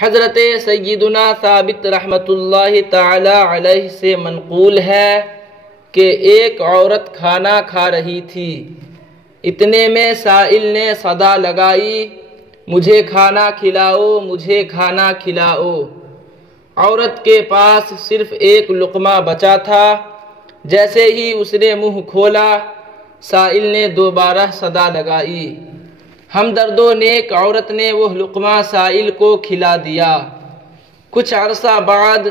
حضرت سیدنا ثابت رحمۃ اللہ تعالی علیہ سے منقول ہے کہ ایک عورت کھانا کھا رہی تھی، اتنے میں سائل نے صدا لگائی، مجھے کھانا کھلاؤ، مجھے کھانا کھلاؤ۔ عورت کے پاس صرف ایک لقمہ بچا تھا۔ جیسے ہی اس نے منہ کھولا، سائل نے دوبارہ صدا لگائی۔ ہمدرد و نیک عورت نے وہ لقمہ سائل کو کھلا دیا۔ کچھ عرصہ بعد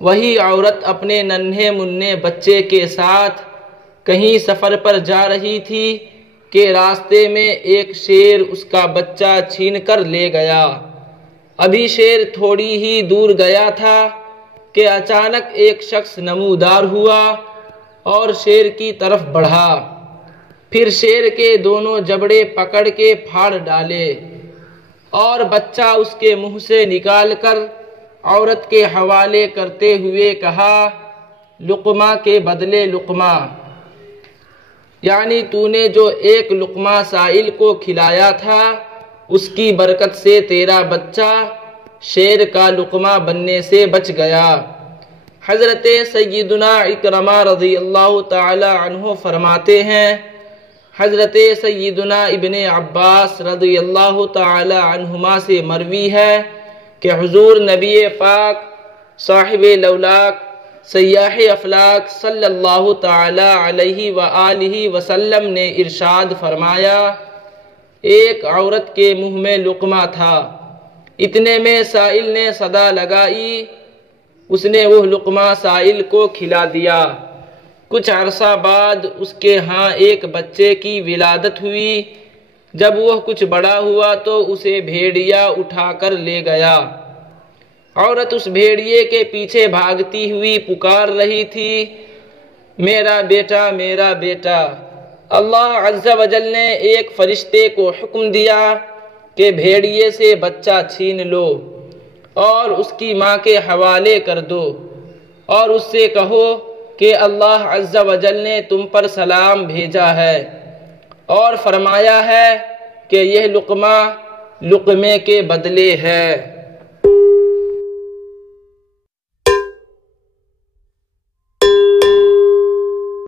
وہی عورت اپنے ننھے منھے بچے کے ساتھ کہیں سفر پر جا رہی تھی کہ راستے میں ایک شیر اس کا بچہ چھین کر لے گیا۔ ابھی شیر تھوڑی ہی دور گیا تھا کہ اچانک ایک شخص نمودار ہوا اور شیر کی طرف بڑھا، پھر شیر کے دونوں جبڑے پکڑ کے پھاڑ ڈالے اور بچہ اس کے منہ سے نکال کر عورت کے حوالے کرتے ہوئے کہا، لقمہ کے بدلے لقمہ، یعنی تو نے جو ایک لقمہ سائل کو کھلایا تھا اس کی برکت سے تیرا بچہ شیر کا لقمہ بننے سے بچ گیا۔ حضرت سیدنا اکرمہ رضی اللہ تعالی عنہ فرماتے ہیں، حضرت سیدنا ابن عباس رضی اللہ تعالی عنہما سے مروی ہے کہ حضور نبی پاک صاحب لولاک سیاح افلاک صلی اللہ تعالی علیہ وآلہ وسلم نے ارشاد فرمایا، ایک عورت کے منہ میں لقمہ تھا، اتنے میں سائل نے صدا لگائی، اس نے وہ لقمہ سائل کو کھلا دیا۔ کچھ عرصہ بعد اس کے ہاں ایک بچے کی ولادت ہوئی۔ جب وہ کچھ بڑا ہوا تو اسے بھیڑیا اٹھا کر لے گیا۔ عورت اس بھیڑیے کے پیچھے بھاگتی ہوئی پکار رہی تھی، میرا بیٹا، میرا بیٹا۔ اللہ عز و جل نے ایک فرشتے کو حکم دیا کہ بھیڑیے سے بچہ چھین لو اور اس کی ماں کے حوالے کر دو، اور اس سے کہو کہ اللہ عز و جل نے تم پر سلام بھیجا ہے اور فرمایا ہے کہ یہ لقمہ لقمے کے بدلے ہے۔